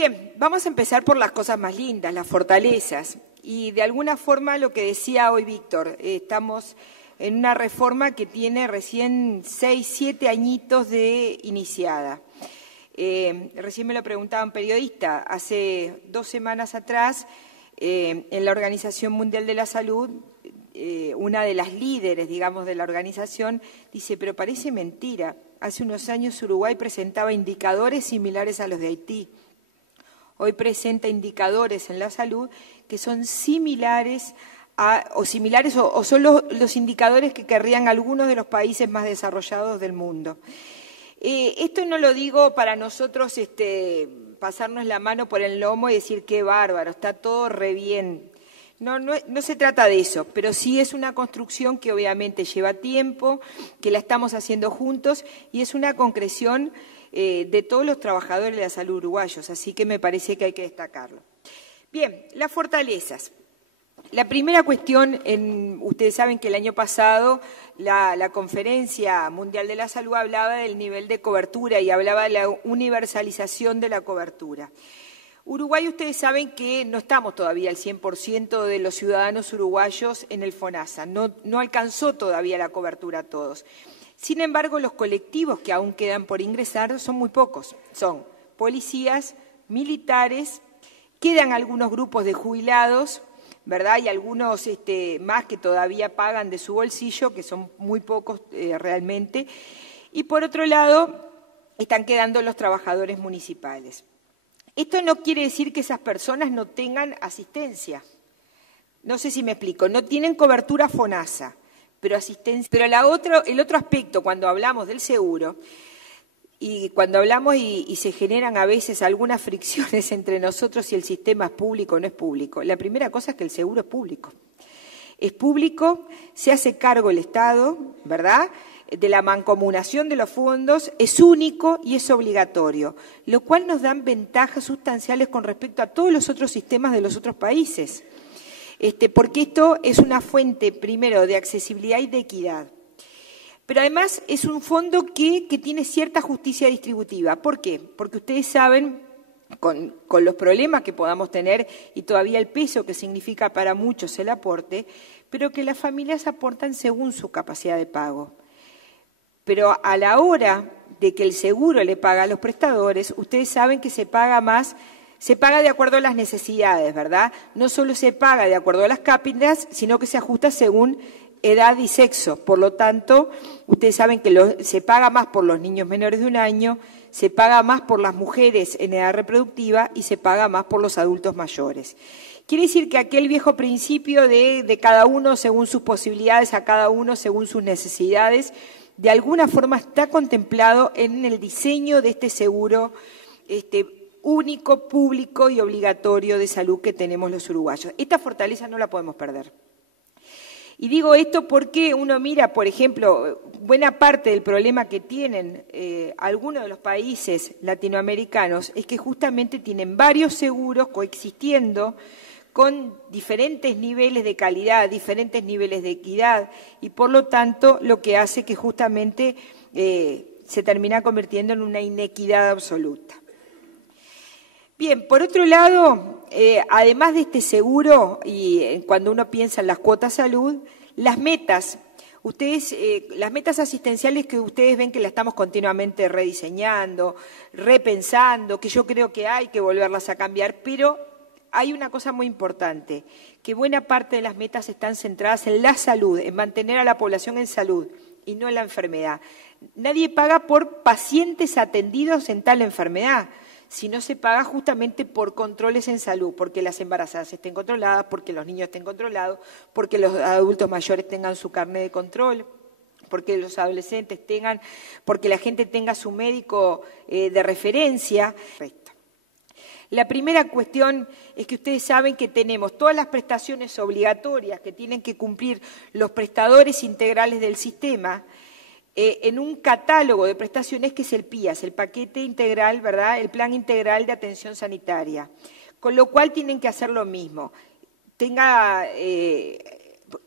Bien, vamos a empezar por las cosas más lindas, las fortalezas. Y de alguna forma lo que decía hoy Víctor, estamos en una reforma que tiene recién 6, 7 añitos de iniciada. Recién me lo preguntaba un periodista, hace 2 semanas atrás, en la Organización Mundial de la Salud, una de las líderes, digamos, de la organización, dice, pero parece mentira, hace unos años Uruguay presentaba indicadores similares a los de Haití. Hoy presenta indicadores en la salud que son similares o son los indicadores que querrían algunos de los países más desarrollados del mundo. Esto no lo digo para nosotros pasarnos la mano por el lomo y decir qué bárbaro, está todo re bien. No se trata de eso, pero sí es una construcción que obviamente lleva tiempo, que la estamos haciendo juntos y es una concreción de todos los trabajadores de la salud uruguayos, así que me parece que hay que destacarlo. Bien, las fortalezas. La primera cuestión, ustedes saben que el año pasado la Conferencia Mundial de la Salud hablaba del nivel de cobertura y hablaba de la universalización de la cobertura. Uruguay, ustedes saben que no estamos todavía al 100% de los ciudadanos uruguayos en el FONASA, no alcanzó todavía la cobertura a todos. Sin embargo, los colectivos que aún quedan por ingresar son muy pocos. Son policías, militares, quedan algunos grupos de jubilados, ¿verdad? Y algunos más que todavía pagan de su bolsillo, que son muy pocos realmente. Y por otro lado, están quedando los trabajadores municipales. Esto no quiere decir que esas personas no tengan asistencia. No sé si me explico, no tienen cobertura FONASA. Pero asistencia. Pero el otro aspecto, cuando hablamos del seguro, y cuando hablamos y se generan a veces algunas fricciones entre nosotros y el sistema es público o no es público, la primera cosa es que el seguro es público. Es público, se hace cargo el Estado, ¿verdad?, de la mancomunación de los fondos, es único y es obligatorio, lo cual nos da ventajas sustanciales con respecto a todos los otros sistemas de los otros países. Porque esto es una fuente, primero, de accesibilidad y de equidad. Pero además es un fondo que tiene cierta justicia distributiva. ¿Por qué? Porque ustedes saben, con los problemas que podamos tener y todavía el peso que significa para muchos el aporte, pero que las familias aportan según su capacidad de pago. Pero a la hora de que el seguro le paga a los prestadores, ustedes saben que se paga más. Se paga de acuerdo a las necesidades, ¿verdad? No solo se paga de acuerdo a las cápitas, sino que se ajusta según edad y sexo. Por lo tanto, ustedes saben que se paga más por los niños menores de 1 año, se paga más por las mujeres en edad reproductiva y se paga más por los adultos mayores. Quiere decir que aquel viejo principio de cada uno según sus posibilidades, a cada uno según sus necesidades, de alguna forma está contemplado en el diseño de este seguro único, público y obligatorio de salud que tenemos los uruguayos. Esta fortaleza no la podemos perder. Y digo esto porque uno mira, por ejemplo, buena parte del problema que tienen algunos de los países latinoamericanos es que justamente tienen varios seguros coexistiendo con diferentes niveles de calidad, diferentes niveles de equidad y por lo tanto lo que hace que justamente se termina convirtiendo en una inequidad absoluta. Bien, por otro lado, además de este seguro, y cuando uno piensa en las cuotas salud, las metas, las metas asistenciales que ustedes ven que las estamos continuamente rediseñando, repensando, que yo creo que hay que volverlas a cambiar, pero hay una cosa muy importante, que buena parte de las metas están centradas en la salud, en mantener a la población en salud y no en la enfermedad. Nadie paga por pacientes atendidos en tal enfermedad, si no se paga justamente por controles en salud, porque las embarazadas estén controladas, porque los niños estén controlados, porque los adultos mayores tengan su carnet de control, porque los adolescentes tengan, porque la gente tenga su médico de referencia. La primera cuestión es que ustedes saben que tenemos todas las prestaciones obligatorias que tienen que cumplir los prestadores integrales del sistema, en un catálogo de prestaciones que es el PIAS, el paquete integral, ¿verdad?, el plan integral de atención sanitaria, con lo cual tienen que hacer lo mismo.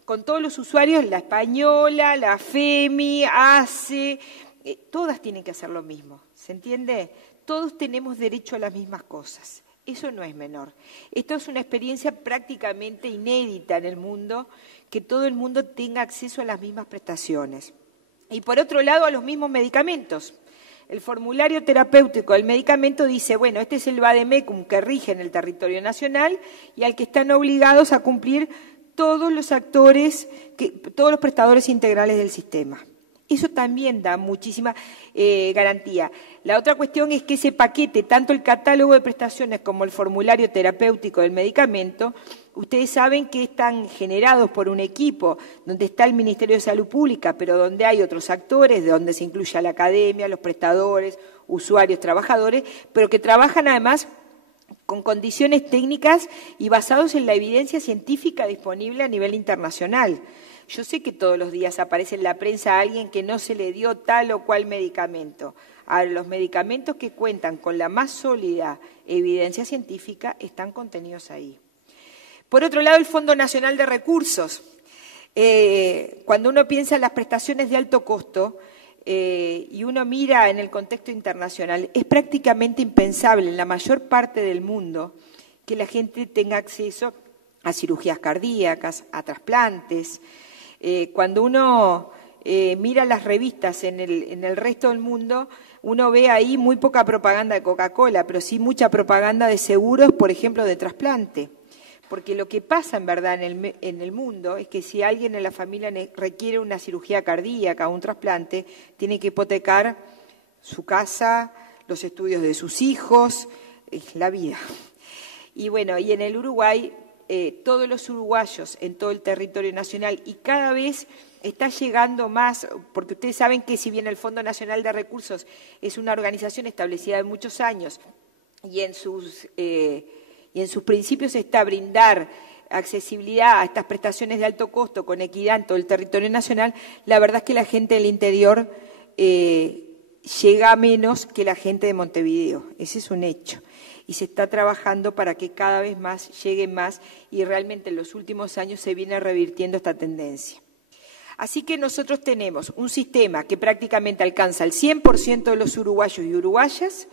Con todos los usuarios, la española, la FEMI, ACE, todas tienen que hacer lo mismo, ¿se entiende? todos tenemos derecho a las mismas cosas. Eso no es menor. Esto es una experiencia prácticamente inédita en el mundo, que todo el mundo tenga acceso a las mismas prestaciones. Y por otro lado, a los mismos medicamentos. El formulario terapéutico del medicamento dice, bueno, este es el vademecum que rige en el territorio nacional y al que están obligados a cumplir todos los actores, todos los prestadores integrales del sistema. Eso también da muchísima garantía. La otra cuestión es que ese paquete, tanto el catálogo de prestaciones como el formulario terapéutico del medicamento, ustedes saben que están generados por un equipo donde está el Ministerio de Salud Pública, pero donde hay otros actores, de donde se incluye a la academia, los prestadores, usuarios, trabajadores, pero que trabajan además con condiciones técnicas y basados en la evidencia científica disponible a nivel internacional. Yo sé que todos los días aparece en la prensa a alguien que no se le dio tal o cual medicamento. Ahora, los medicamentos que cuentan con la más sólida evidencia científica están contenidos ahí. Por otro lado, el Fondo Nacional de Recursos. Cuando uno piensa en las prestaciones de alto costo y uno mira en el contexto internacional, es prácticamente impensable en la mayor parte del mundo que la gente tenga acceso a cirugías cardíacas, a trasplantes. Cuando uno mira las revistas en el resto del mundo, uno ve ahí muy poca propaganda de Coca-Cola, pero sí mucha propaganda de seguros, por ejemplo, de trasplante. Porque lo que pasa en verdad en el mundo es que si alguien en la familia requiere una cirugía cardíaca o un trasplante, tiene que hipotecar su casa, los estudios de sus hijos, la vida. Y bueno, y en el Uruguay, todos los uruguayos en todo el territorio nacional, y cada vez está llegando más, porque ustedes saben que si bien el Fondo Nacional de Recursos es una organización establecida de muchos años y en sus principios está brindar accesibilidad a estas prestaciones de alto costo con equidad en todo el territorio nacional, la verdad es que la gente del interior llega menos que la gente de Montevideo. Ese es un hecho. Y se está trabajando para que cada vez más llegue más y realmente en los últimos años se viene revirtiendo esta tendencia. Así que nosotros tenemos un sistema que prácticamente alcanza el 100% de los uruguayos y uruguayas,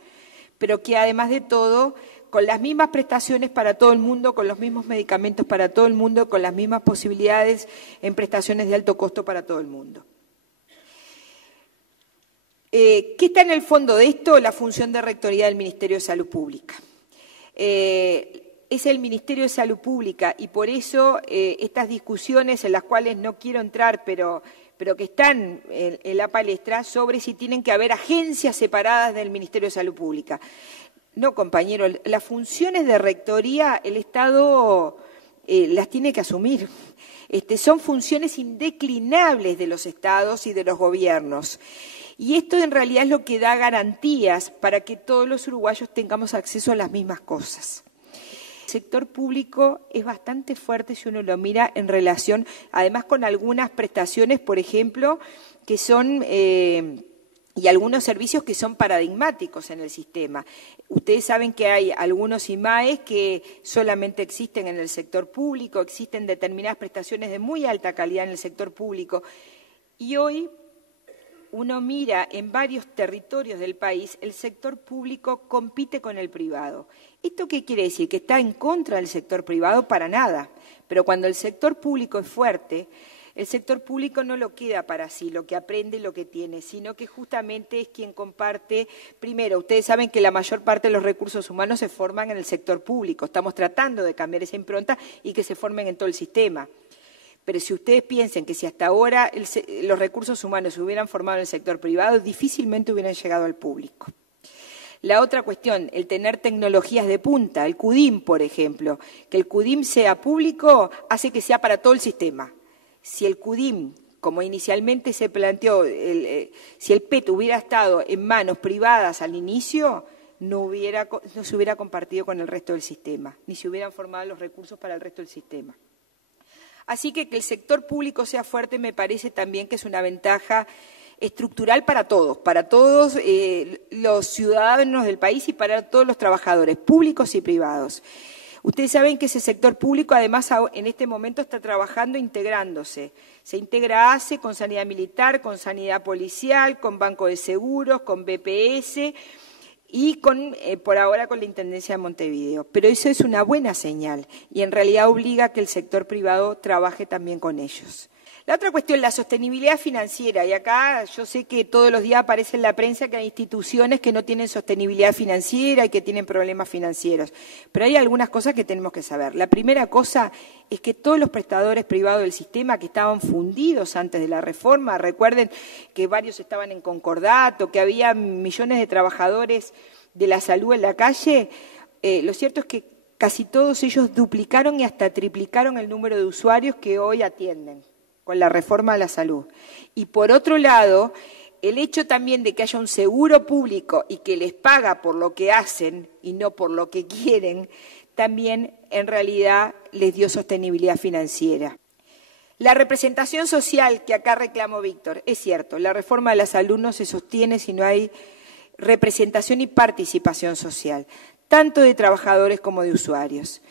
pero que además de todo, con las mismas prestaciones para todo el mundo, con los mismos medicamentos para todo el mundo, con las mismas posibilidades en prestaciones de alto costo para todo el mundo. ¿Qué está en el fondo de esto? La función de rectoría del Ministerio de Salud Pública. Es el Ministerio de Salud Pública y por eso estas discusiones en las cuales no quiero entrar, pero que están en la palestra, sobre si tienen que haber agencias separadas del Ministerio de Salud Pública. No, compañero, las funciones de rectoría el Estado las tiene que asumir. Son funciones indeclinables de los estados y de los gobiernos. Y esto en realidad es lo que da garantías para que todos los uruguayos tengamos acceso a las mismas cosas. El sector público es bastante fuerte si uno lo mira en relación, además con algunas prestaciones, por ejemplo, que son, y algunos servicios que son paradigmáticos en el sistema. Ustedes saben que hay algunos IMAES que solamente existen en el sector público, existen determinadas prestaciones de muy alta calidad en el sector público, y hoy uno mira en varios territorios del país, el sector público compite con el privado. ¿Esto qué quiere decir? ¿Que está en contra del sector privado? Para nada. Pero cuando el sector público es fuerte, el sector público no lo queda para sí, lo que aprende y lo que tiene, sino que justamente es quien comparte. Primero, ustedes saben que la mayor parte de los recursos humanos se forman en el sector público. Estamos tratando de cambiar esa impronta y que se formen en todo el sistema. Pero si ustedes piensan que si hasta ahora los recursos humanos se hubieran formado en el sector privado, difícilmente hubieran llegado al público. La otra cuestión, el tener tecnologías de punta, el CUDIM, por ejemplo, que el CUDIM sea público hace que sea para todo el sistema. Si el CUDIM, como inicialmente se planteó, si el PET hubiera estado en manos privadas al inicio, no se hubiera compartido con el resto del sistema, ni se hubieran formado los recursos para el resto del sistema. Así que el sector público sea fuerte me parece también que es una ventaja estructural para todos los ciudadanos del país y para todos los trabajadores, públicos y privados. Ustedes saben que ese sector público, además, en este momento está trabajando integrándose. Se integra ACE con Sanidad Militar, con Sanidad Policial, con Banco de Seguros, con BPS, y por ahora con la Intendencia de Montevideo. Pero eso es una buena señal y en realidad obliga a que el sector privado trabaje también con ellos. La otra cuestión, la sostenibilidad financiera, y acá yo sé que todos los días aparece en la prensa que hay instituciones que no tienen sostenibilidad financiera y que tienen problemas financieros, pero hay algunas cosas que tenemos que saber. La primera cosa es que todos los prestadores privados del sistema que estaban fundidos antes de la reforma, recuerden que varios estaban en concordato, que había millones de trabajadores de la salud en la calle, lo cierto es que casi todos ellos duplicaron y hasta triplicaron el número de usuarios que hoy atienden con la reforma de la salud. Y por otro lado, el hecho también de que haya un seguro público y que les paga por lo que hacen y no por lo que quieren, también en realidad les dio sostenibilidad financiera. La representación social que acá reclamó Víctor, es cierto, la reforma de la salud no se sostiene si no hay representación y participación social, tanto de trabajadores como de usuarios.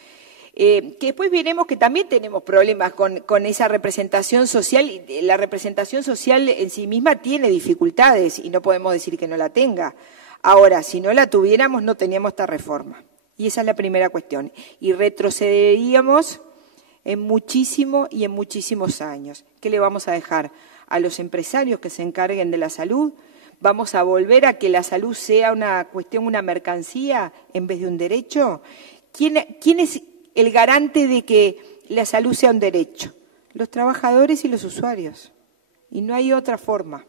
Que después veremos que también tenemos problemas con esa representación social, y la representación social en sí misma tiene dificultades y no podemos decir que no la tenga. Ahora, si no la tuviéramos, no teníamos esta reforma. Y esa es la primera cuestión. Y retrocederíamos en muchísimo y en muchísimos años. ¿Qué le vamos a dejar a los empresarios que se encarguen de la salud? ¿Vamos a volver a que la salud sea una cuestión, una mercancía en vez de un derecho? ¿Quién es el garante de que la salud sea un derecho? Los trabajadores y los usuarios. Y no hay otra forma.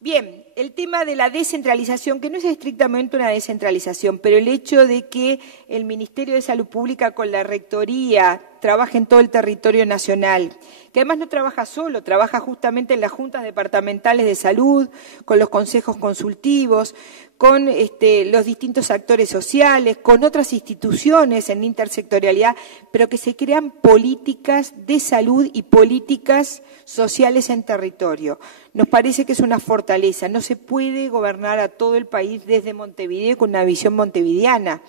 Bien, el tema de la descentralización, que no es estrictamente una descentralización, pero el hecho de que el Ministerio de Salud Pública con la Rectoría trabaje en todo el territorio nacional, que además no trabaja solo, trabaja justamente en las juntas departamentales de salud, con los consejos consultivos, con los distintos actores sociales, con otras instituciones en intersectorialidad, pero que se crean políticas de salud y políticas sociales en territorio. Nos parece que es una fortaleza. No se puede gobernar a todo el país desde Montevideo con una visión montevideana.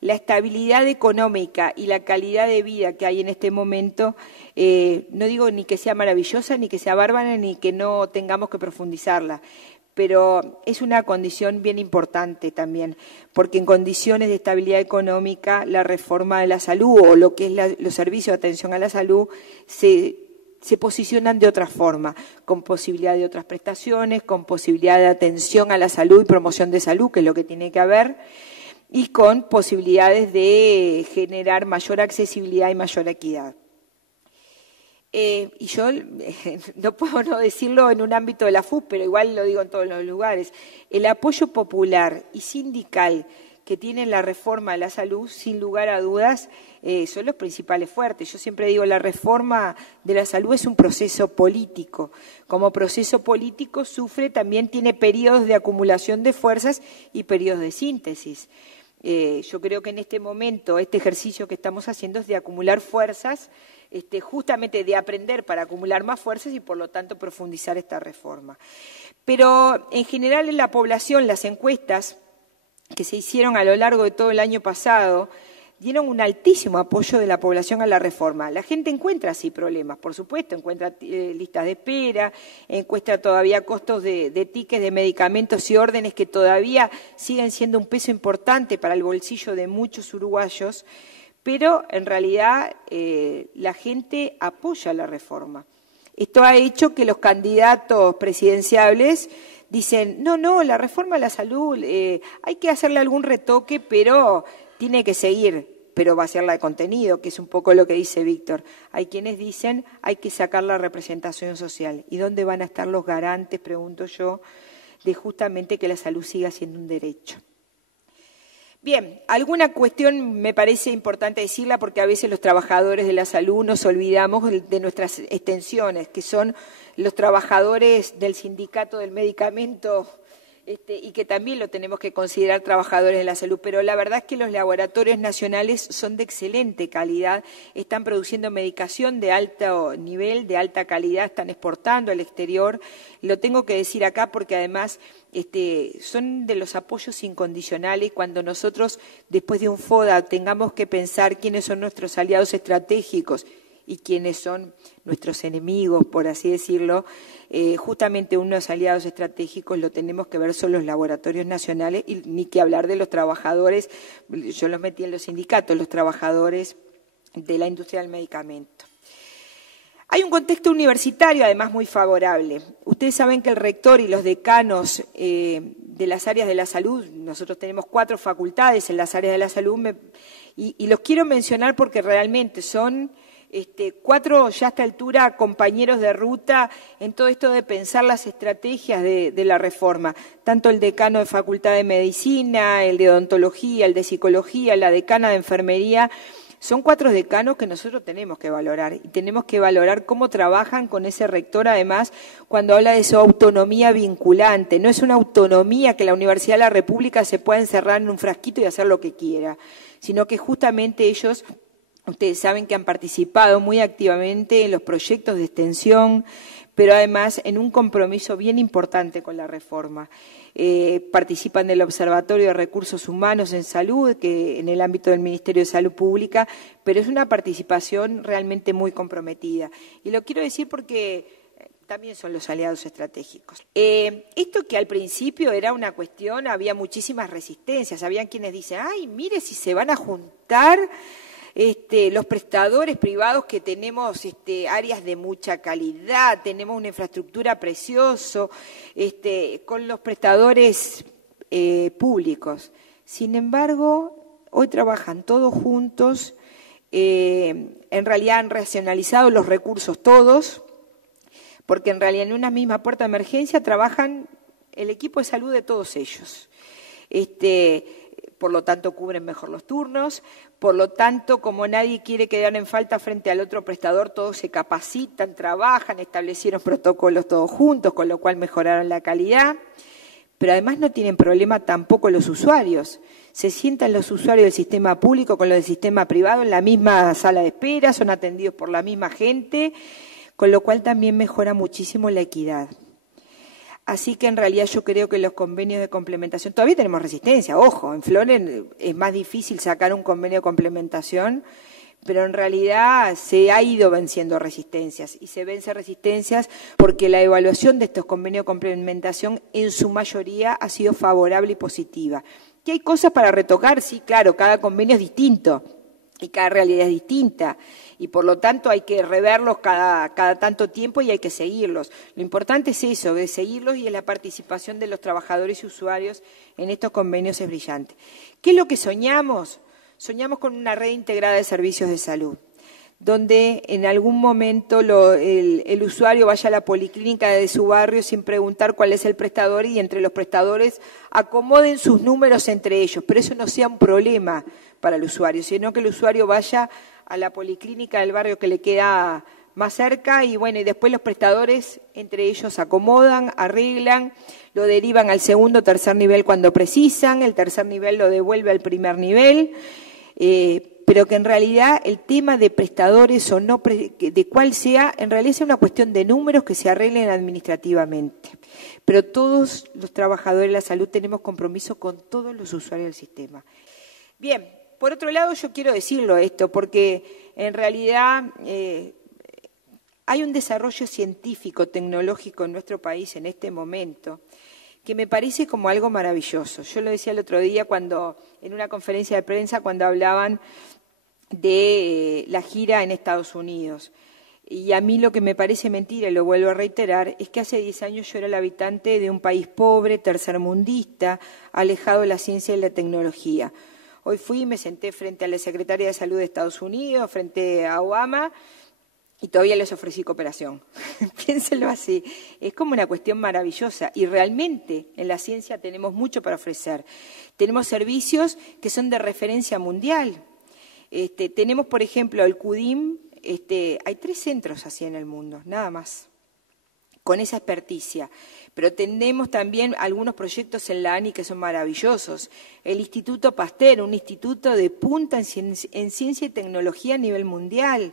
La estabilidad económica y la calidad de vida que hay en este momento, no digo ni que sea maravillosa, ni que sea bárbara, ni que no tengamos que profundizarla, pero es una condición bien importante también, porque en condiciones de estabilidad económica la reforma de la salud o lo que es los servicios de atención a la salud se posicionan de otra forma, con posibilidad de otras prestaciones, con posibilidad de atención a la salud y promoción de salud, que es lo que tiene que haber, y con posibilidades de generar mayor accesibilidad y mayor equidad. Y yo no puedo no decirlo en un ámbito de la FUS, pero igual lo digo en todos los lugares, el apoyo popular y sindical que tiene la reforma de la salud, sin lugar a dudas, son los principales fuertes. Yo siempre digo, la reforma de la salud es un proceso político. Como proceso político también tiene periodos de acumulación de fuerzas y periodos de síntesis. Yo creo que en este momento, este ejercicio que estamos haciendo es de acumular fuerzas, justamente de aprender para acumular más fuerzas y, por lo tanto, profundizar esta reforma. Pero, en general, en la población, las encuestas que se hicieron a lo largo de todo el año pasado dieron un altísimo apoyo de la población a la reforma. La gente encuentra sí problemas, por supuesto, encuentra listas de espera, encuentra todavía costos de tickets de medicamentos y órdenes que todavía siguen siendo un peso importante para el bolsillo de muchos uruguayos, pero en realidad la gente apoya la reforma. Esto ha hecho que los candidatos presidenciables dicen, no, la reforma de la salud, hay que hacerle algún retoque, pero tiene que seguir, pero va a ser la de contenido, que es un poco lo que dice Víctor. Hay quienes dicen, hay que sacar la representación social. ¿Y dónde van a estar los garantes, pregunto yo, de justamente que la salud siga siendo un derecho? Bien, alguna cuestión me parece importante decirla porque a veces los trabajadores de la salud nos olvidamos de nuestras extensiones, que son los trabajadores del sindicato del medicamento y que también lo tenemos que considerar trabajadores de la salud. Pero la verdad es que los laboratorios nacionales son de excelente calidad, están produciendo medicación de alto nivel, de alta calidad, están exportando al exterior. Lo tengo que decir acá porque además son de los apoyos incondicionales. Cuando nosotros, después de un FODA, tengamos que pensar quiénes son nuestros aliados estratégicos y quiénes son nuestros enemigos, por así decirlo, justamente unos aliados estratégicos lo tenemos que ver son los laboratorios nacionales, y ni que hablar de los trabajadores, yo los metí en los sindicatos, los trabajadores de la industria del medicamento. Hay un contexto universitario, además, muy favorable. Ustedes saben que el rector y los decanos de las áreas de la salud, nosotros tenemos 4 facultades en las áreas de la salud, y los quiero mencionar porque realmente son 4 ya a esta altura compañeros de ruta en todo esto de pensar las estrategias de la reforma. Tanto el decano de Facultad de Medicina, el de Odontología, el de Psicología, la decana de Enfermería. Son 4 decanos que nosotros tenemos que valorar, y tenemos que valorar cómo trabajan con ese rector, además, cuando habla de su autonomía vinculante. No es una autonomía que la Universidad de la República se pueda encerrar en un frasquito y hacer lo que quiera, sino que justamente ellos, ustedes saben que han participado muy activamente en los proyectos de extensión, pero además en un compromiso bien importante con la reforma. Participan del Observatorio de Recursos Humanos en Salud, que en el ámbito del Ministerio de Salud Pública, pero es una participación realmente muy comprometida. Y lo quiero decir porque también son los aliados estratégicos. Esto que al principio era una cuestión, había muchísimas resistencias, habían quienes dicen, ay, mire si se van a juntar los prestadores privados que tenemos áreas de mucha calidad, tenemos una infraestructura preciosa, con los prestadores públicos. Sin embargo, hoy trabajan todos juntos, en realidad han racionalizado los recursos todos, porque en realidad en una misma puerta de emergencia trabajan el equipo de salud de todos ellos. Por lo tanto, cubren mejor los turnos, por lo tanto, como nadie quiere quedar en falta frente al otro prestador, todos se capacitan, trabajan, establecieron protocolos todos juntos, con lo cual mejoraron la calidad, pero además no tienen problema tampoco los usuarios. Se sientan los usuarios del sistema público con los del sistema privado en la misma sala de espera, son atendidos por la misma gente, con lo cual también mejora muchísimo la equidad. Así que en realidad yo creo que los convenios de complementación, todavía tenemos resistencia, ojo, en Flores es más difícil sacar un convenio de complementación, pero en realidad se ha ido venciendo resistencias, y se vence resistencias porque la evaluación de estos convenios de complementación en su mayoría ha sido favorable y positiva. ¿Que hay cosas para retocar? Sí, claro, cada convenio es distinto y cada realidad es distinta, y por lo tanto hay que reverlos cada tanto tiempo y hay que seguirlos. Lo importante es eso, de seguirlos, y la participación de los trabajadores y usuarios en estos convenios es brillante. ¿Qué es lo que soñamos? Soñamos con una red integrada de servicios de salud, donde en algún momento el usuario vaya a la policlínica de su barrio sin preguntar cuál es el prestador, y entre los prestadores acomoden sus números entre ellos, pero eso no sea un problema para el usuario, sino que el usuario vaya a la policlínica del barrio que le queda más cerca, y bueno, y después los prestadores entre ellos acomodan, arreglan, lo derivan al segundo o tercer nivel cuando precisan, el tercer nivel lo devuelve al primer nivel, pero que en realidad el tema de prestadores o no, de cuál sea, en realidad es una cuestión de números que se arreglen administrativamente. Pero todos los trabajadores de la salud tenemos compromiso con todos los usuarios del sistema. Bien, por otro lado yo quiero decirlo esto, porque en realidad hay un desarrollo científico, tecnológico en nuestro país en este momento, que me parece como algo maravilloso. Yo lo decía el otro día en una conferencia de prensa, cuando hablaban de la gira en Estados Unidos. Y a mí lo que me parece mentira, y lo vuelvo a reiterar, es que hace 10 años yo era el habitante de un país pobre, tercermundista, alejado de la ciencia y la tecnología. Hoy fui y me senté frente a la Secretaria de Salud de Estados Unidos, frente a Obama, y todavía les ofrecí cooperación. Piénsenlo así. Es como una cuestión maravillosa, y realmente en la ciencia tenemos mucho para ofrecer. Tenemos servicios que son de referencia mundial. Tenemos, por ejemplo, el CUDIM, hay 3 centros así en el mundo, nada más, con esa experticia. Pero tenemos también algunos proyectos en la ANI que son maravillosos. El Instituto Pasteur, un instituto de punta en ciencia y tecnología a nivel mundial.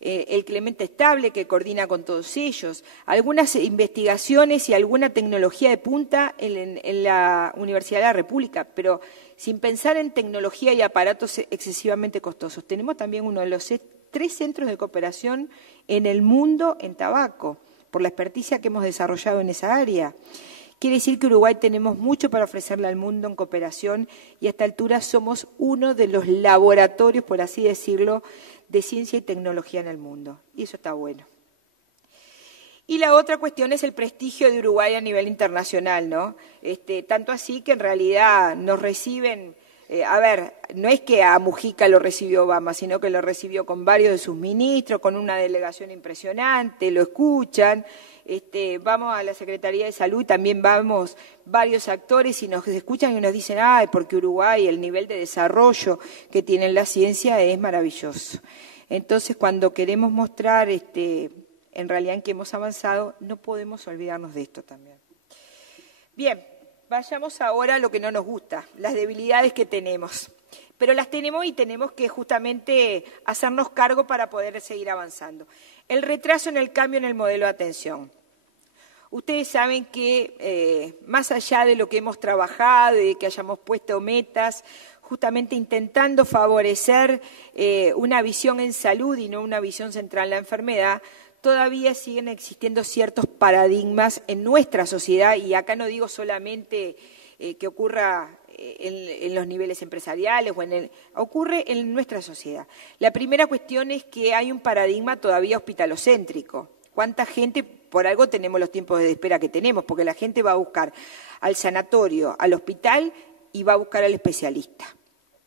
El Clemente Estable, que coordina con todos ellos. Algunas investigaciones y alguna tecnología de punta en la Universidad de la República, pero sin pensar en tecnología y aparatos excesivamente costosos. Tenemos también uno de los 3 centros de cooperación en el mundo en tabaco, por la experticia que hemos desarrollado en esa área. Quiere decir que Uruguay tenemos mucho para ofrecerle al mundo en cooperación y a esta altura somos uno de los laboratorios, por así decirlo, de ciencia y tecnología en el mundo. Y eso está bueno. Y la otra cuestión es el prestigio de Uruguay a nivel internacional, ¿no? Tanto así que en realidad nos reciben, no es que a Mujica lo recibió Obama, sino que lo recibió con varios de sus ministros, con una delegación impresionante, lo escuchan. Vamos a la Secretaría de Salud, también vamos varios actores y nos escuchan y nos dicen, ay, porque Uruguay, el nivel de desarrollo que tiene en la ciencia es maravilloso. Entonces, cuando queremos mostrar en realidad en que hemos avanzado, no podemos olvidarnos de esto también. Bien, vayamos ahora a lo que no nos gusta, las debilidades que tenemos. Pero las tenemos y tenemos que justamente hacernos cargo para poder seguir avanzando. El retraso en el cambio en el modelo de atención. Ustedes saben que más allá de lo que hemos trabajado y de que hayamos puesto metas, justamente intentando favorecer una visión en salud y no una visión central en la enfermedad, todavía siguen existiendo ciertos paradigmas en nuestra sociedad, y acá no digo solamente que ocurra en los niveles empresariales, ocurre en nuestra sociedad. La primera cuestión es que hay un paradigma todavía hospitalocéntrico. ¿Cuánta gente, por algo tenemos los tiempos de espera que tenemos? Porque la gente va a buscar al sanatorio, al hospital y va a buscar al especialista.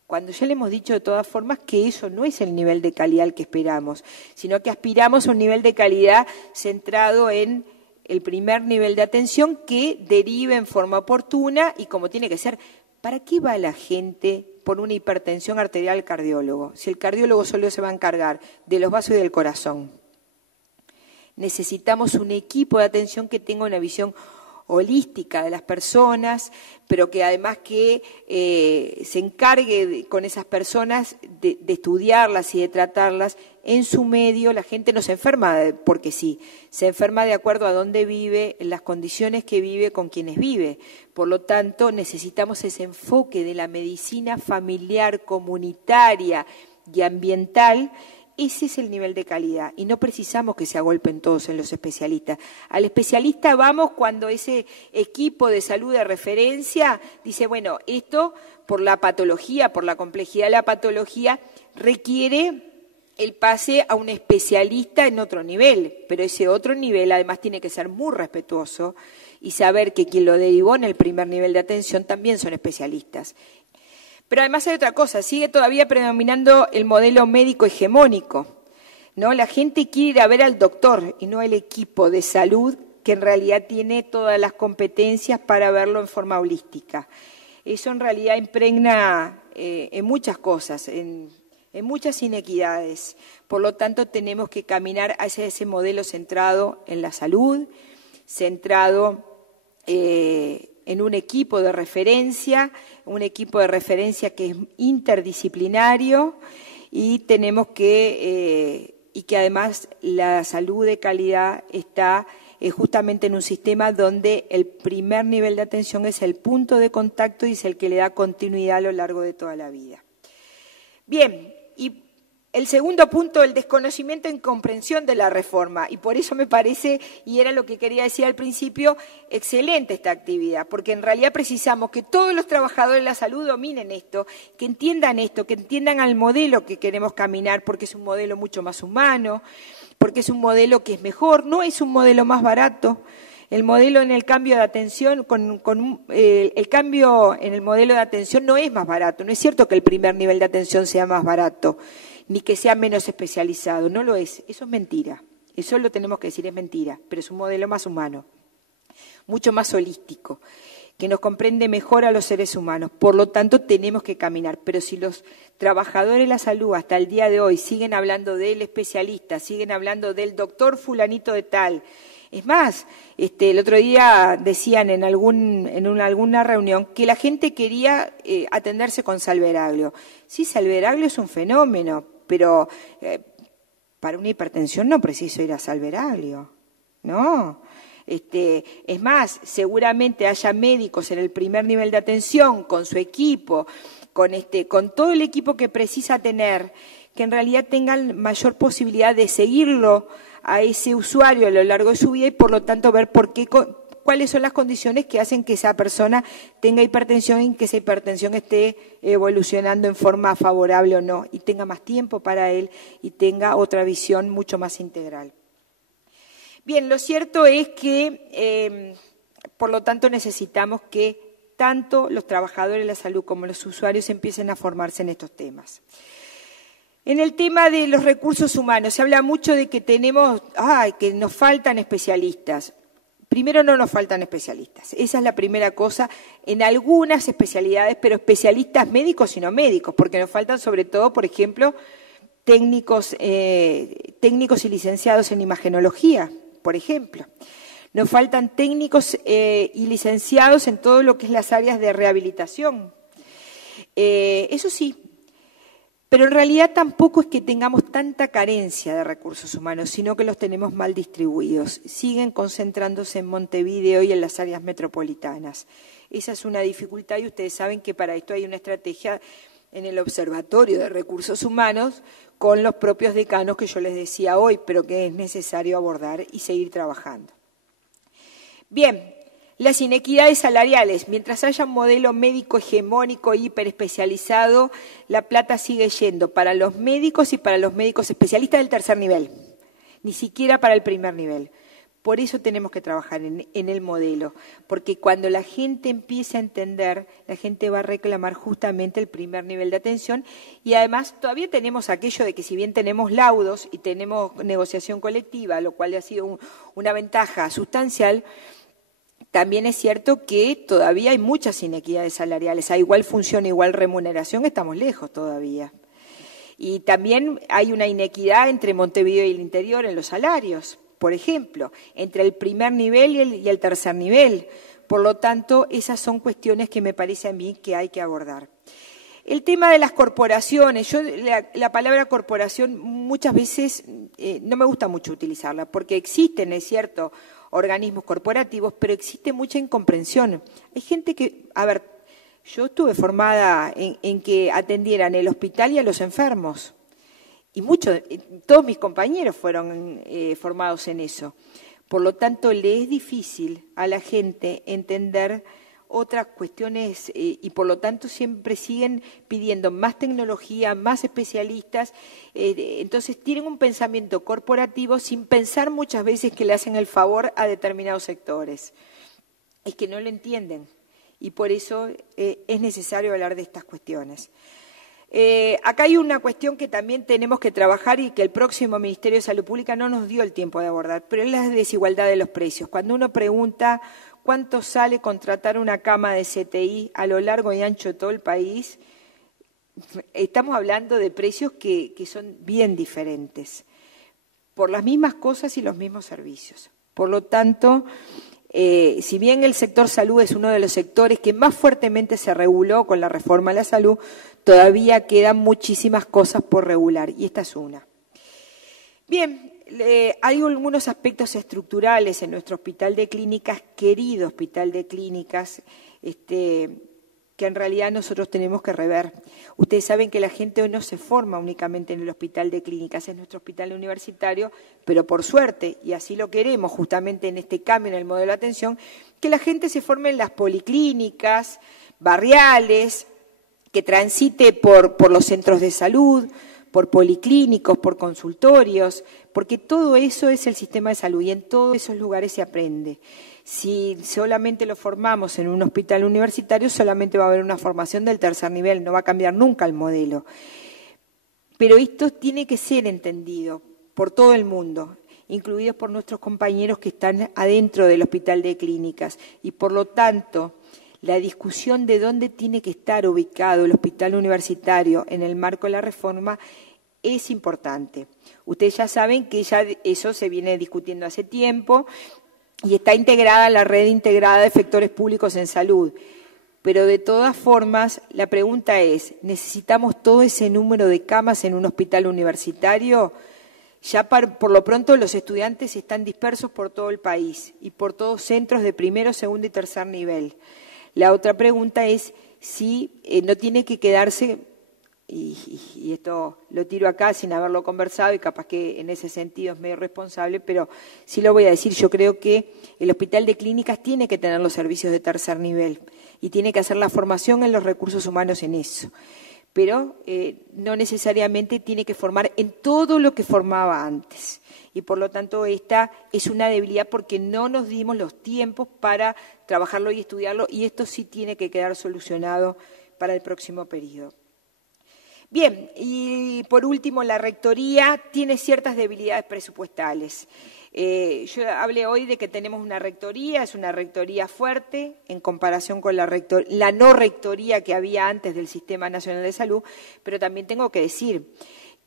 Cuando ya le hemos dicho de todas formas que eso no es el nivel de calidad al que esperamos, sino que aspiramos a un nivel de calidad centrado en el primer nivel de atención que derive en forma oportuna y como tiene que ser. ¿Para qué va la gente por una hipertensión arterial al cardiólogo? Si el cardiólogo solo se va a encargar de los vasos y del corazón. Necesitamos un equipo de atención que tenga una visión holística de las personas, pero que además que se encargue con esas personas de estudiarlas y de tratarlas en su medio. La gente no se enferma porque sí, se enferma de acuerdo a dónde vive, en las condiciones que vive, con quienes vive. Por lo tanto, necesitamos ese enfoque de la medicina familiar, comunitaria y ambiental. Ese es el nivel de calidad y no precisamos que se agolpen todos en los especialistas. Al especialista vamos cuando ese equipo de salud de referencia dice, bueno, esto por la patología, por la complejidad de la patología, requiere el pase a un especialista en otro nivel, pero ese otro nivel además tiene que ser muy respetuoso y saber que quien lo derivó en el primer nivel de atención también son especialistas. Pero además hay otra cosa, sigue todavía predominando el modelo médico hegemónico, ¿no? La gente quiere ir a ver al doctor y no al equipo de salud que en realidad tiene todas las competencias para verlo en forma holística. Eso en realidad impregna en muchas cosas, en muchas inequidades. Por lo tanto, tenemos que caminar hacia ese modelo centrado en la salud, centrado en un equipo de referencia que es interdisciplinario y tenemos que, y que además la salud de calidad está justamente en un sistema donde el primer nivel de atención es el punto de contacto y es el que le da continuidad a lo largo de toda la vida. Bien, y el segundo punto, el desconocimiento e incomprensión de la reforma, y por eso me parece, y era lo que quería decir al principio, excelente esta actividad, porque en realidad precisamos que todos los trabajadores de la salud dominen esto, que entiendan al modelo que queremos caminar, porque es un modelo mucho más humano, porque es un modelo que es mejor, no es un modelo más barato. El modelo en el cambio de atención, el cambio en el modelo de atención no es más barato, no es cierto que el primer nivel de atención sea más barato, ni que sea menos especializado, no lo es, eso es mentira, eso lo tenemos que decir, es mentira, pero es un modelo más humano, mucho más holístico, que nos comprende mejor a los seres humanos, por lo tanto tenemos que caminar, pero si los trabajadores de la salud hasta el día de hoy siguen hablando del especialista, siguen hablando del doctor fulanito de tal, es más, el otro día decían en alguna reunión que la gente quería atenderse con Salveraglio. Sí, Salveraglio es un fenómeno, pero para una hipertensión no preciso ir a Salveraglio, ¿no? Es más, seguramente haya médicos en el primer nivel de atención con su equipo, con todo el equipo que precisa tener, que en realidad tengan mayor posibilidad de seguirlo a ese usuario a lo largo de su vida y por lo tanto ver cuáles son las condiciones que hacen que esa persona tenga hipertensión y que esa hipertensión esté evolucionando en forma favorable o no, y tenga más tiempo para él y tenga otra visión mucho más integral. Bien, lo cierto es que, por lo tanto, necesitamos que tanto los trabajadores de la salud como los usuarios empiecen a formarse en estos temas. En el tema de los recursos humanos, se habla mucho de que que nos faltan especialistas. Primero, no nos faltan especialistas. Esa es la primera cosa en algunas especialidades, pero especialistas médicos y no médicos, porque nos faltan sobre todo, por ejemplo, técnicos y licenciados en imagenología, por ejemplo. Nos faltan técnicos y licenciados en todo lo que es las áreas de rehabilitación. Eso sí. Pero en realidad tampoco es que tengamos tanta carencia de recursos humanos, sino que los tenemos mal distribuidos. Siguen concentrándose en Montevideo y en las áreas metropolitanas. Esa es una dificultad y ustedes saben que para esto hay una estrategia en el Observatorio de Recursos Humanos con los propios decanos que yo les decía hoy, pero que es necesario abordar y seguir trabajando. Bien. Las inequidades salariales. Mientras haya un modelo médico hegemónico hiperespecializado, la plata sigue yendo para los médicos y para los médicos especialistas del tercer nivel, ni siquiera para el primer nivel. Por eso tenemos que trabajar en el modelo, porque cuando la gente empiece a entender, la gente va a reclamar justamente el primer nivel de atención y además todavía tenemos aquello de que si bien tenemos laudos y tenemos negociación colectiva, lo cual ha sido una ventaja sustancial, también es cierto que todavía hay muchas inequidades salariales. A igual función, igual remuneración, estamos lejos todavía. Y también hay una inequidad entre Montevideo y el interior en los salarios, por ejemplo, entre el primer nivel y el tercer nivel. Por lo tanto, esas son cuestiones que me parece a mí que hay que abordar. El tema de las corporaciones, la palabra corporación muchas veces no me gusta mucho utilizarla, porque existen, es cierto, organismos corporativos, pero existe mucha incomprensión. Hay gente que, yo estuve formada en que atendieran el hospital y a los enfermos, y todos mis compañeros fueron formados en eso. Por lo tanto, le es difícil a la gente entender otras cuestiones y por lo tanto siempre siguen pidiendo más tecnología, más especialistas, entonces tienen un pensamiento corporativo sin pensar muchas veces que le hacen el favor a determinados sectores. Es que no lo entienden y por eso es necesario hablar de estas cuestiones. Acá hay una cuestión que también tenemos que trabajar y que el próximo Ministerio de Salud Pública no nos dio el tiempo de abordar, pero es la desigualdad de los precios. Cuando uno pregunta ¿cuánto sale contratar una cama de CTI a lo largo y ancho de todo el país? Estamos hablando de precios que son bien diferentes, por las mismas cosas y los mismos servicios. Por lo tanto, si bien el sector salud es uno de los sectores que más fuertemente se reguló con la reforma de la salud, todavía quedan muchísimas cosas por regular, y esta es una. Bien. Hay algunos aspectos estructurales en nuestro hospital de clínicas, querido hospital de clínicas, que en realidad nosotros tenemos que rever. Ustedes saben que la gente hoy no se forma únicamente en el hospital de clínicas, es nuestro hospital universitario, pero por suerte, y así lo queremos justamente en este cambio en el modelo de atención, que la gente se forme en las policlínicas, barriales, que transite por los centros de salud, por policlínicos, por consultorios, porque todo eso es el sistema de salud y en todos esos lugares se aprende. Si solamente lo formamos en un hospital universitario, solamente va a haber una formación del tercer nivel, no va a cambiar nunca el modelo. Pero esto tiene que ser entendido por todo el mundo, incluidos por nuestros compañeros que están adentro del hospital de clínicas, y por lo tanto la discusión de dónde tiene que estar ubicado el hospital universitario en el marco de la reforma es importante. Ustedes ya saben que ya eso se viene discutiendo hace tiempo y está integrada la red integrada de efectores públicos en salud. Pero de todas formas, la pregunta es, ¿necesitamos todo ese número de camas en un hospital universitario? Ya por lo pronto los estudiantes están dispersos por todo el país y por todos centros de primero, segundo y tercer nivel. La otra pregunta es si no tiene que quedarse y esto lo tiro acá sin haberlo conversado y capaz que en ese sentido es medio responsable, pero sí lo voy a decir, yo creo que el Hospital de Clínicas tiene que tener los servicios de tercer nivel y tiene que hacer la formación en los recursos humanos en eso, pero no necesariamente tiene que formar en todo lo que formaba antes. Y por lo tanto esta es una debilidad porque no nos dimos los tiempos para trabajarlo y estudiarlo, y esto sí tiene que quedar solucionado para el próximo periodo. Bien, y por último, la Rectoría tiene ciertas debilidades presupuestales. Yo hablé hoy de que tenemos una Rectoría, es una Rectoría fuerte en comparación con la no Rectoría que había antes del Sistema Nacional de Salud, pero también tengo que decir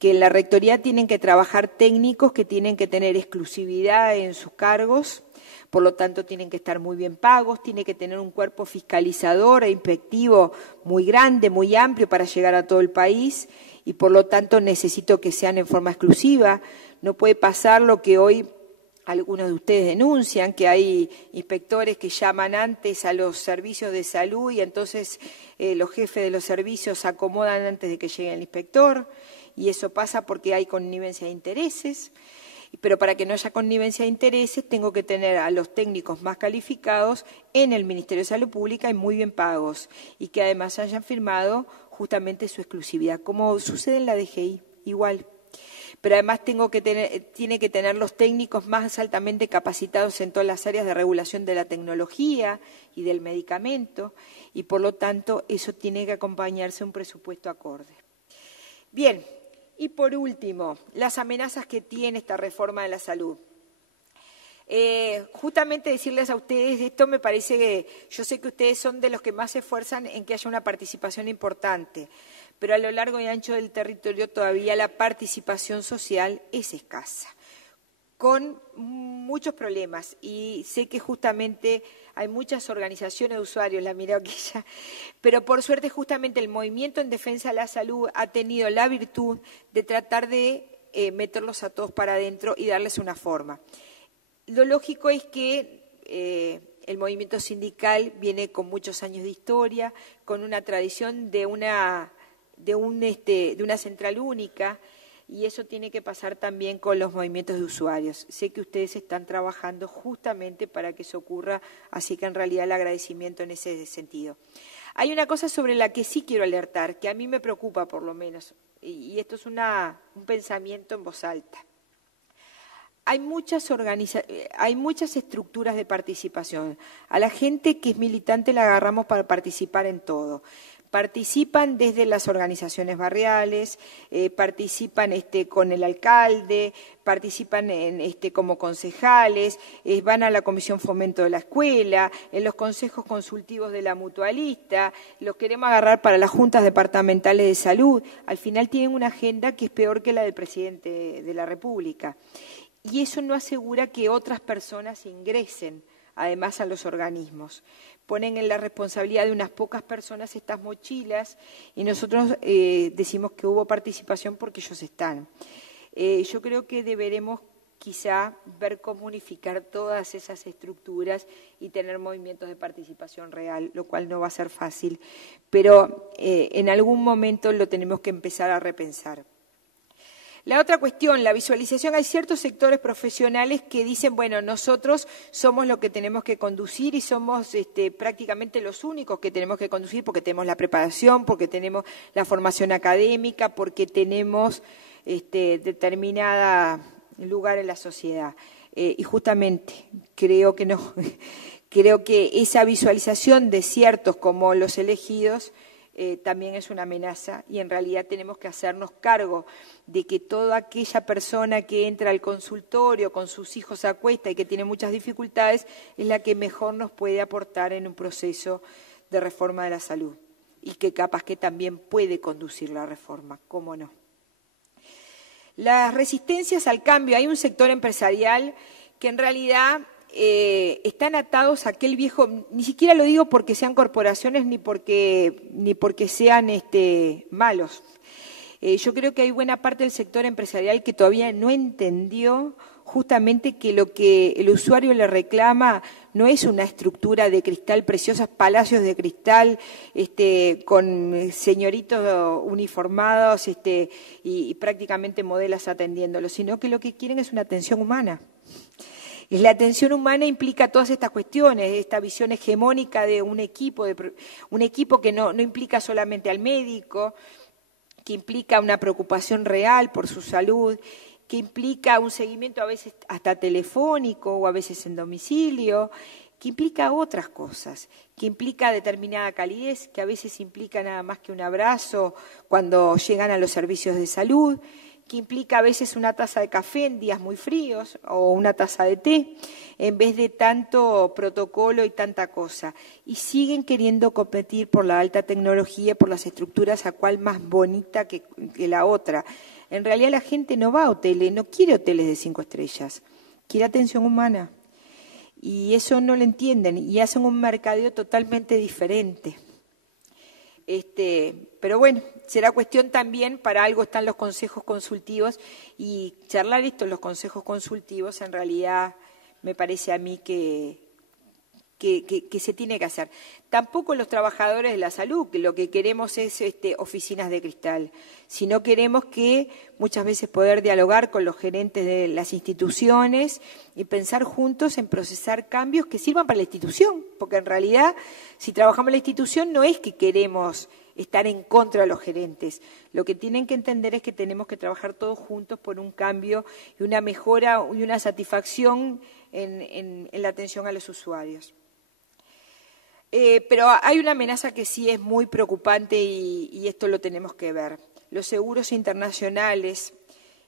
que en la Rectoría tienen que trabajar técnicos que tienen que tener exclusividad en sus cargos, por lo tanto tienen que estar muy bien pagos, tiene que tener un cuerpo fiscalizador e inspectivo muy grande, muy amplio para llegar a todo el país y por lo tanto necesito que sean en forma exclusiva. No puede pasar lo que hoy algunos de ustedes denuncian, que hay inspectores que llaman antes a los servicios de salud y entonces los jefes de los servicios se acomodan antes de que llegue el inspector y eso pasa porque hay connivencia de intereses. Pero para que no haya connivencia de intereses tengo que tener a los técnicos más calificados en el Ministerio de Salud Pública y muy bien pagos y que además hayan firmado justamente su exclusividad, como sucede en la DGI, igual. Pero además tiene que tener los técnicos más altamente capacitados en todas las áreas de regulación de la tecnología y del medicamento y por lo tanto eso tiene que acompañarse de un presupuesto acorde. Bien. Y por último, las amenazas que tiene esta reforma de la salud. Justamente decirles a ustedes, esto me parece que yo sé que ustedes son de los que más se esfuerzan en que haya una participación importante, pero a lo largo y ancho del territorio todavía la participación social es escasa, con muchos problemas y sé que justamente hay muchas organizaciones de usuarios, la miro aquí ya, pero por suerte justamente el movimiento en defensa de la salud ha tenido la virtud de tratar de meterlos a todos para adentro y darles una forma. Lo lógico es que el movimiento sindical viene con muchos años de historia, con una tradición de una central única, y eso tiene que pasar también con los movimientos de usuarios. Sé que ustedes están trabajando justamente para que eso ocurra, así que en realidad el agradecimiento en ese sentido. Hay una cosa sobre la que sí quiero alertar, que a mí me preocupa por lo menos, y esto es un pensamiento en voz alta. Hay muchas estructuras de participación. A la gente que es militante la agarramos para participar en todo. Participan desde las organizaciones barriales, participan con el alcalde, participan como concejales, van a la comisión fomento de la escuela, en los consejos consultivos de la mutualista, los queremos agarrar para las juntas departamentales de salud. Al final tienen una agenda que es peor que la del presidente de la República. Y eso no asegura que otras personas ingresen, además, a los organismos. Ponen en la responsabilidad de unas pocas personas estas mochilas y nosotros decimos que hubo participación porque ellos están. Yo creo que deberemos quizá ver cómo unificar todas esas estructuras y tener movimientos de participación real, lo cual no va a ser fácil, pero en algún momento lo tenemos que empezar a repensar. La otra cuestión, la visualización, hay ciertos sectores profesionales que dicen, bueno, nosotros somos los que tenemos que conducir y somos prácticamente los únicos que tenemos que conducir porque tenemos la preparación, porque tenemos la formación académica, porque tenemos determinada lugar en la sociedad. Y justamente creo que no, creo que esa visualización de ciertos como los elegidos también es una amenaza y en realidad tenemos que hacernos cargo de que toda aquella persona que entra al consultorio con sus hijos a cuesta y que tiene muchas dificultades es la que mejor nos puede aportar en un proceso de reforma de la salud y que capaz que también puede conducir la reforma, ¿cómo no? Las resistencias al cambio, hay un sector empresarial que en realidad están atados a aquel viejo, ni siquiera lo digo porque sean corporaciones ni porque sean malos, Yo creo que hay buena parte del sector empresarial que todavía no entendió justamente que lo que el usuario le reclama no es una estructura de cristal, preciosas palacios de cristal, con señoritos uniformados y prácticamente modelos atendiéndolos, sino que lo que quieren es una atención humana. Y la atención humana implica todas estas cuestiones, esta visión hegemónica de un equipo que no implica solamente al médico, que implica una preocupación real por su salud, que implica un seguimiento a veces hasta telefónico o a veces en domicilio, que implica otras cosas, que implica determinada calidez, que a veces implica nada más que un abrazo cuando llegan a los servicios de salud, que implica a veces una taza de café en días muy fríos o una taza de té, en vez de tanto protocolo y tanta cosa. Y siguen queriendo competir por la alta tecnología, por las estructuras a cual más bonita que la otra. En realidad la gente no va a hoteles, no quiere hoteles de 5 estrellas, quiere atención humana. Y eso no lo entienden y hacen un mercadeo totalmente diferente. Pero bueno, será cuestión también, para algo están los consejos consultivos, y charlar esto en los consejos consultivos en realidad me parece a mí que se tiene que hacer. Tampoco los trabajadores de la salud, que lo que queremos es oficinas de cristal, sino queremos que muchas veces poder dialogar con los gerentes de las instituciones y pensar juntos en procesar cambios que sirvan para la institución, porque en realidad si trabajamos en la institución no es que queremos estar en contra de los gerentes. Lo que tienen que entender es que tenemos que trabajar todos juntos por un cambio y una mejora y una satisfacción en la atención a los usuarios. Pero hay una amenaza que sí es muy preocupante y esto lo tenemos que ver. Los seguros internacionales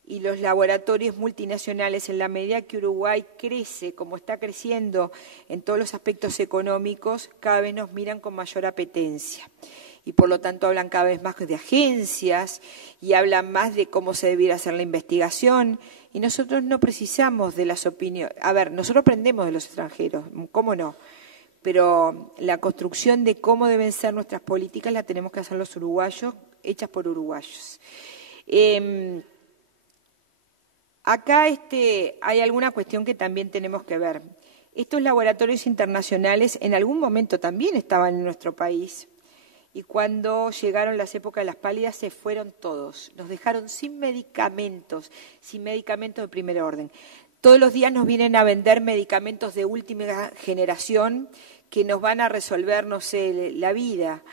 y los laboratorios multinacionales, en la medida que Uruguay crece, como está creciendo en todos los aspectos económicos, cada vez nos miran con mayor apetencia. Y por lo tanto hablan cada vez más de agencias y hablan más de cómo se debiera hacer la investigación. Y nosotros no precisamos de las opiniones. A ver, nosotros aprendemos de los extranjeros, ¿cómo no? Pero la construcción de cómo deben ser nuestras políticas la tenemos que hacer los uruguayos, hechas por uruguayos. Acá hay alguna cuestión que también tenemos que ver. Estos laboratorios internacionales en algún momento también estaban en nuestro país y cuando llegaron las épocas de las pálidas se fueron todos, nos dejaron sin medicamentos de primer orden. Todos los días nos vienen a vender medicamentos de última generación que nos van a resolver, no sé, la vida.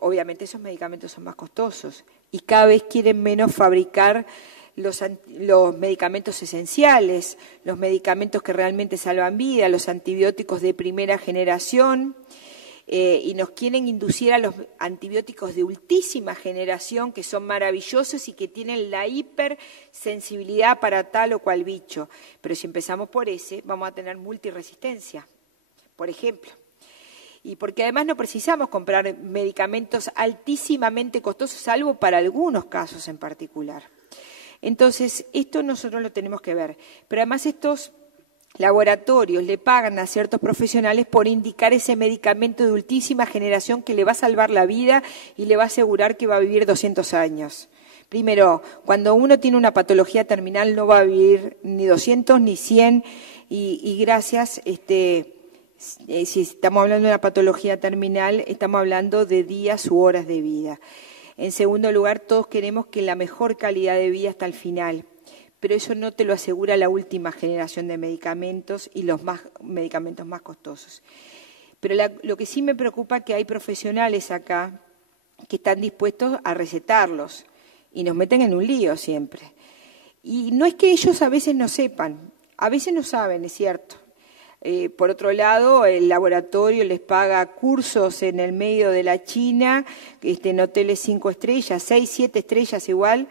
Obviamente esos medicamentos son más costosos y cada vez quieren menos fabricar los medicamentos esenciales, los medicamentos que realmente salvan vida, los antibióticos de primera generación. Y nos quieren inducir a los antibióticos de ultísima generación, que son maravillosos y que tienen la hipersensibilidad para tal o cual bicho. Pero si empezamos por ese, vamos a tener multiresistencia, por ejemplo. Y porque además no precisamos comprar medicamentos altísimamente costosos, salvo para algunos casos en particular. Entonces, esto nosotros lo tenemos que ver. Pero además estos laboratorios le pagan a ciertos profesionales por indicar ese medicamento de ultísima generación que le va a salvar la vida y le va a asegurar que va a vivir 200 años. Primero, cuando uno tiene una patología terminal no va a vivir ni 200 ni 100 y gracias, si estamos hablando de una patología terminal, estamos hablando de días u horas de vida. En segundo lugar, todos queremos que la mejor calidad de vida hasta el final, pero eso no te lo asegura la última generación de medicamentos y los medicamentos más costosos. Pero lo que sí me preocupa es que hay profesionales acá que están dispuestos a recetarlos y nos meten en un lío siempre. Y no es que ellos a veces no sepan, a veces no saben, es cierto. Por otro lado, el laboratorio les paga cursos en el medio de la China, en hoteles 5 estrellas, 6, 7 estrellas igual,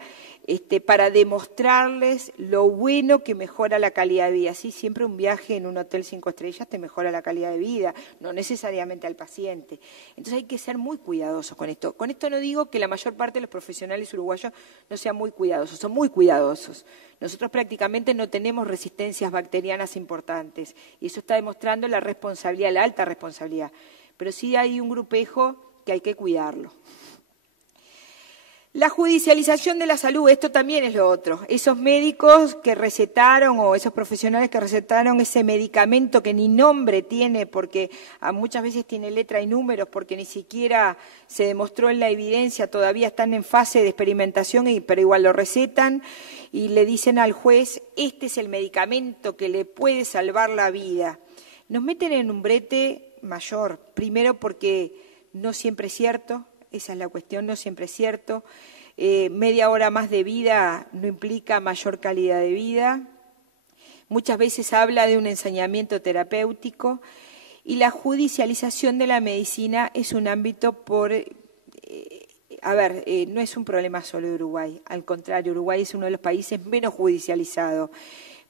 para demostrarles lo bueno que mejora la calidad de vida. Sí, siempre un viaje en un hotel 5 estrellas te mejora la calidad de vida, no necesariamente al paciente. Entonces hay que ser muy cuidadosos con esto. Con esto no digo que la mayor parte de los profesionales uruguayos no sean muy cuidadosos, son muy cuidadosos. Nosotros prácticamente no tenemos resistencias bacterianas importantes y eso está demostrando la responsabilidad, la alta responsabilidad. Pero sí hay un grupejo que hay que cuidarlo. La judicialización de la salud, esto también es lo otro. Esos médicos que recetaron o esos profesionales que recetaron ese medicamento que ni nombre tiene, porque muchas veces tiene letra y números, porque ni siquiera se demostró en la evidencia, todavía están en fase de experimentación, pero igual lo recetan y le dicen al juez, este es el medicamento que le puede salvar la vida. Nos meten en un brete mayor, primero porque no siempre es cierto. Esa es la cuestión, no siempre es cierto. Media hora más de vida no implica mayor calidad de vida. Muchas veces habla de un ensañamiento terapéutico y la judicialización de la medicina es un ámbito no es un problema solo de Uruguay. Al contrario, Uruguay es uno de los países menos judicializados,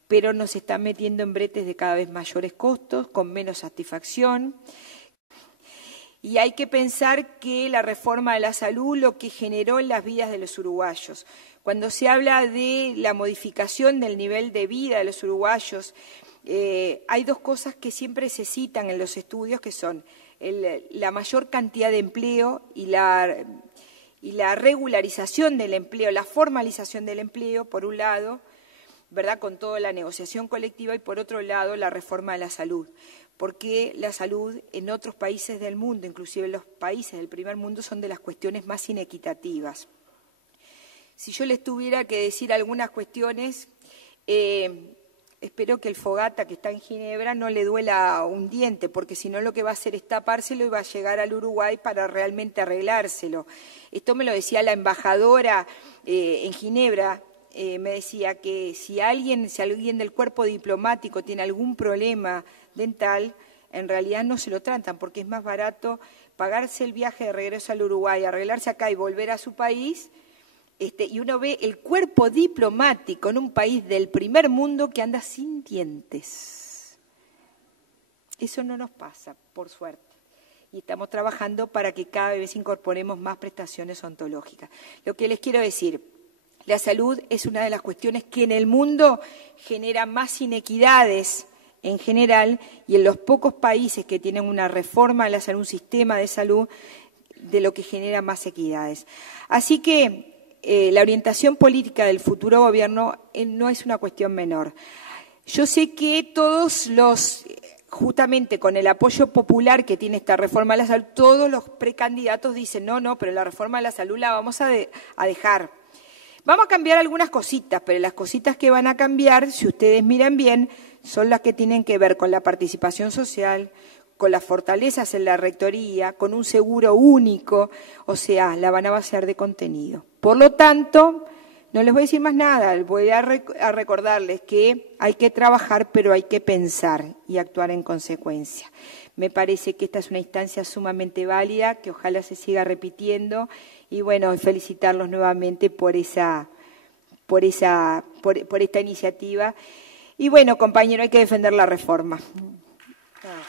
pero nos está metiendo en bretes de cada vez mayores costos, con menos satisfacción. Y hay que pensar que la reforma de la salud lo que generó en las vidas de los uruguayos. Cuando se habla de la modificación del nivel de vida de los uruguayos, hay dos cosas que siempre se citan en los estudios, que son la mayor cantidad de empleo y la regularización del empleo, la formalización del empleo, por un lado, ¿verdad?, con toda la negociación colectiva, y por otro lado, la reforma de la salud. Porque la salud en otros países del mundo, inclusive en los países del primer mundo, son de las cuestiones más inequitativas. Si yo les tuviera que decir algunas cuestiones, espero que el Fogata, que está en Ginebra, no le duela un diente, porque si no lo que va a hacer es tapárselo y va a llegar al Uruguay para realmente arreglárselo. Esto me lo decía la embajadora en Ginebra. Me decía que si alguien del cuerpo diplomático tiene algún problema dental, en realidad no se lo tratan, porque es más barato pagarse el viaje de regreso al Uruguay, arreglarse acá y volver a su país, y uno ve el cuerpo diplomático en un país del primer mundo que anda sin dientes. Eso no nos pasa, por suerte. Y estamos trabajando para que cada vez incorporemos más prestaciones ontológicas. Lo que les quiero decir, la salud es una de las cuestiones que en el mundo genera más inequidades en general, y en los pocos países que tienen una reforma de la salud, un sistema de salud, de lo que genera más equidades. Así que la orientación política del futuro gobierno no es una cuestión menor. Yo sé que justamente con el apoyo popular que tiene esta reforma de la salud, todos los precandidatos dicen, no, pero la reforma de la salud la vamos a dejar. Vamos a cambiar algunas cositas, pero las cositas que van a cambiar, si ustedes miran bien, son las que tienen que ver con la participación social, con las fortalezas en la rectoría, con un seguro único, o sea, la van a vaciar de contenido. Por lo tanto, no les voy a decir más nada, voy a recordarles que hay que trabajar, pero hay que pensar y actuar en consecuencia. Me parece que esta es una instancia sumamente válida, que ojalá se siga repitiendo, y bueno, felicitarlos nuevamente por esta iniciativa. Y bueno, compañero, hay que defender la reforma. Gracias.